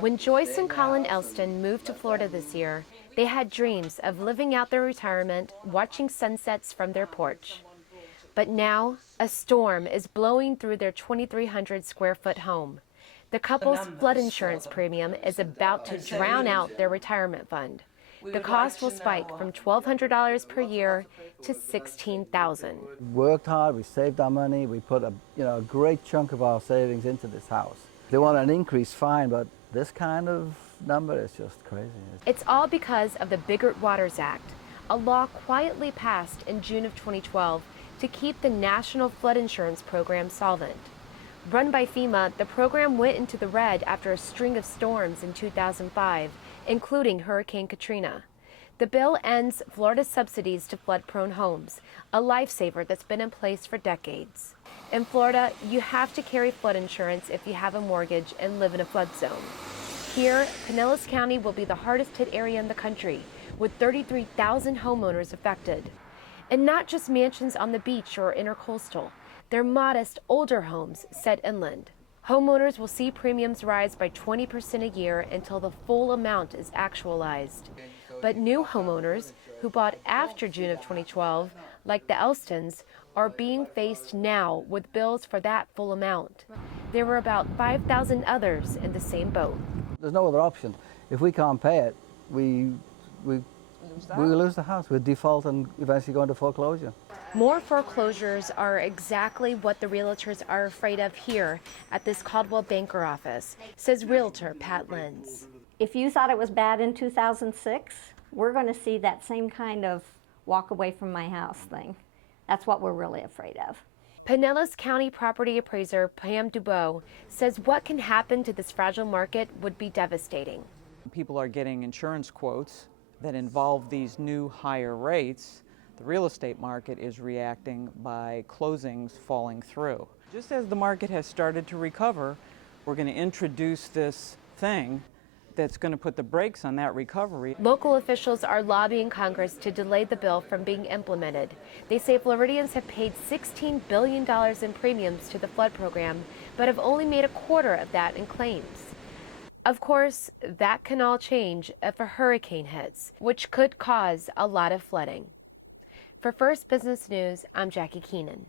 When Joyce and Colin Elston moved to Florida this year, they had dreams of living out their retirement, watching sunsets from their porch. But now, a storm is blowing through their 2,300 square foot home. The couple's flood insurance premium is about to drown out their retirement fund. The cost will spike from $1,200 per year to $16,000. Worked hard, we saved our money, we put a great chunk of our savings into this house. They want an increase, fine, but this kind of number is just crazy. It's all because of the Biggert Waters Act, a law quietly passed in June of 2012 to keep the National Flood Insurance Program solvent. Run by FEMA, the program went into the red after a string of storms in 2005, including Hurricane Katrina. The bill ends Florida's subsidies to flood-prone homes, a lifesaver that's been in place for decades. In Florida, you have to carry flood insurance if you have a mortgage and live in a flood zone. Here, Pinellas County will be the hardest hit area in the country, with 33,000 homeowners affected. And not just mansions on the beach or intercoastal. They're modest, older homes set inland. Homeowners will see premiums rise by 20% a year until the full amount is actualized. But new homeowners who bought after June of 2012, like the Elstons, are being faced now with bills for that full amount. There were about 5,000 others in the same boat. There's no other option. If we can't pay it, we lose the house. We'll default and eventually go into foreclosure. More foreclosures are exactly what the realtors are afraid of here at this Coldwell Banker office, says realtor Pat Lenz. If you thought it was bad in 2006, we're going to see that same kind of walk away from my house thing. That's what we're really afraid of. Pinellas County property appraiser Pam Dubois says what can happen to this fragile market would be devastating. People are getting insurance quotes that involve these new higher rates. The real estate market is reacting by closings falling through. Just as the market has started to recover, we're going to introduce this thing that's going to put the brakes on that recovery. Local officials are lobbying Congress to delay the bill from being implemented. They say Floridians have paid $16 billion in premiums to the flood program, but have only made a quarter of that in claims. Of course, that can all change if a hurricane hits, which could cause a lot of flooding. For First Business News, I'm Jackie Keenan.